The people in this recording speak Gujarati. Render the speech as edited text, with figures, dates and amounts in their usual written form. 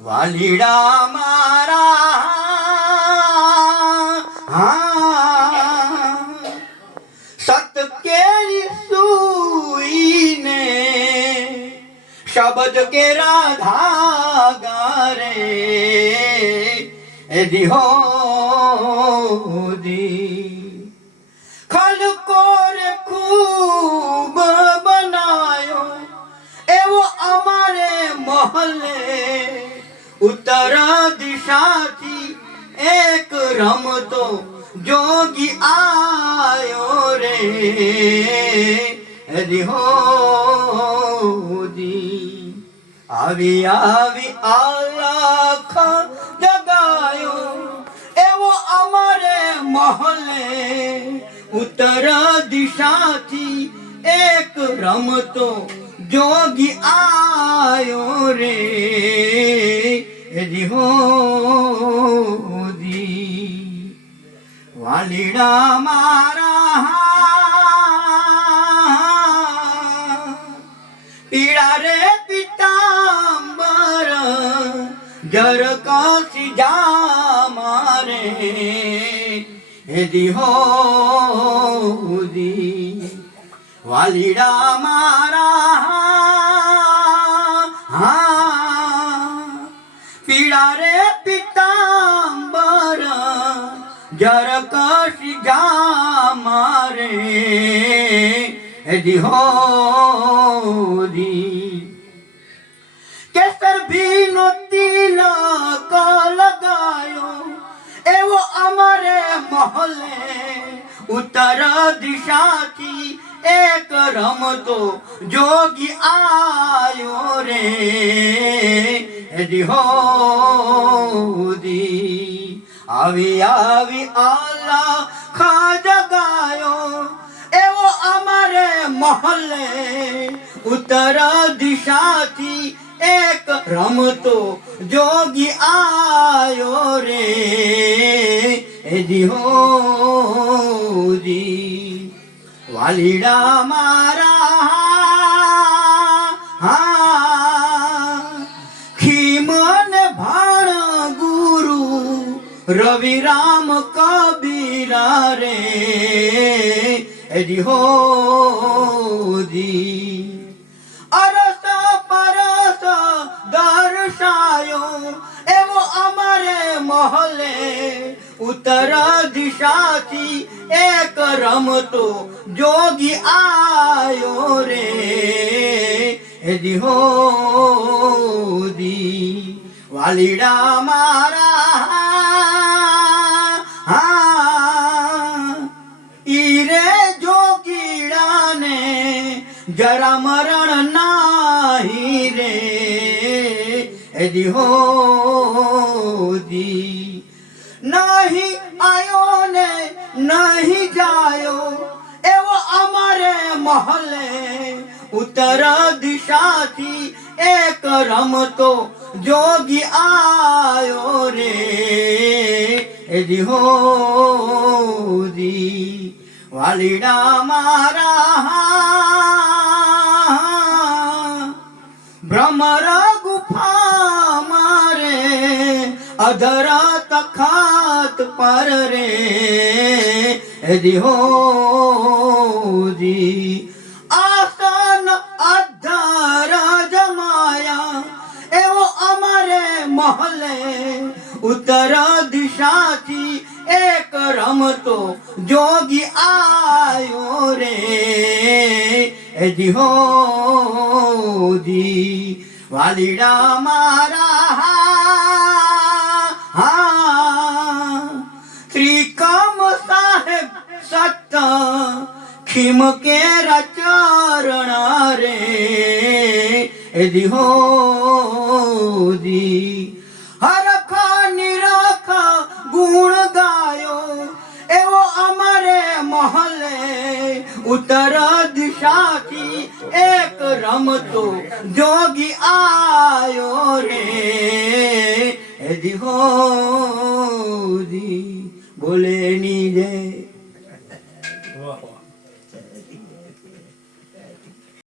વાલીડા મારા સત કેરી સુઈને શબ્દ કે રાધા ગારે દિહો ખલકો રે ખૂબ બનાયો એવો અમારે મહલે ઉત્તર દિશાથી એક રમતો જોગી આયો રે રિહોદી આવી આવી આલાખ જગાયો એવો અમારે મહલે ઉત્તર દિશાથી એક રમતો જોગી આયો રે રિહોદી વાલીડા મારા પીળા રે પિતાંબર જર કાશી જા મારે રિહોદી વાલીડા મારા પીળા રે પિતાંબર જર કાશી જા મારે રિહોદી કેસર ભીનો તિલક લગાયો એવો અમારે મહલે ઉત્તર દિશાથી એક રમતો જોગી આયો રે રિહોદી આવી આવી આલા ખા જગાયો એવો અમારે મહલે ઉત્તર દિશાથી એક રમતો જોગી આયો રે રિહોદી વાલીડા મારા ખીમન ભાણ ગુરુ રવિરામ કબીરા રે રિહોદી અરસ પરસ દર્શાયો એવો અમારે મહલે ઉત્તર દિશાથી એક રમતો જોગી આયો રે રિહોદી વાલીડા મારા ઈરે જોગીડાને જરા મરણ નાહી રે રિહોદી નહીં આયો ને નહીં જાયો એવો અમારે મહલે ઉત્તર દિશાથી એક રમતો જોગી આયો રે રિહોદી વાલીડા મારા ભ્રમર ગુફા મારે અધર તખાત પર રે રિહોદી આસન અધર જમાયા એવો અમારે મહલે ઉત્તર દિશાથી એક રમતો જોગી આયો રે રિહોદી વાલીડા મારા ત્રિકમ સાહેબ સત ખીમ કેરા ચરણા રે રિહોદી હરખ નિરખ ગુણ ગાયો એવો અમારે મહલે ઉત્તર દિશાથી એક રમતો જોગી આયો રે રિહોદી બોલે ની જય